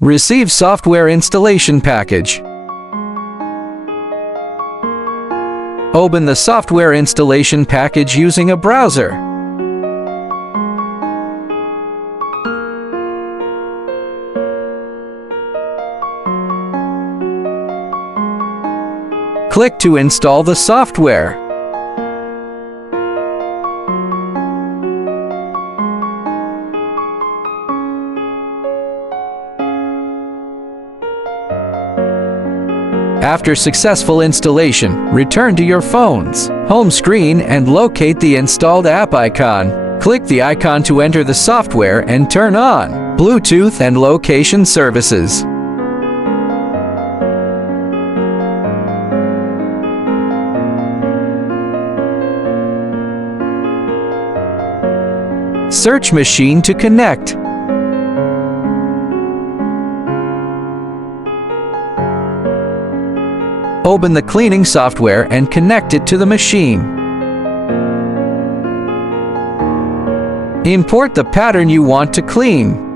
Receive software installation package. Open the software installation package using a browser. Click to install the software. After successful installation, return to your phone's home screen and locate the installed app icon. Click the icon to enter the software and turn on Bluetooth and location services. Search machine to connect. Open the cleaning software and connect it to the machine. Import the pattern you want to clean.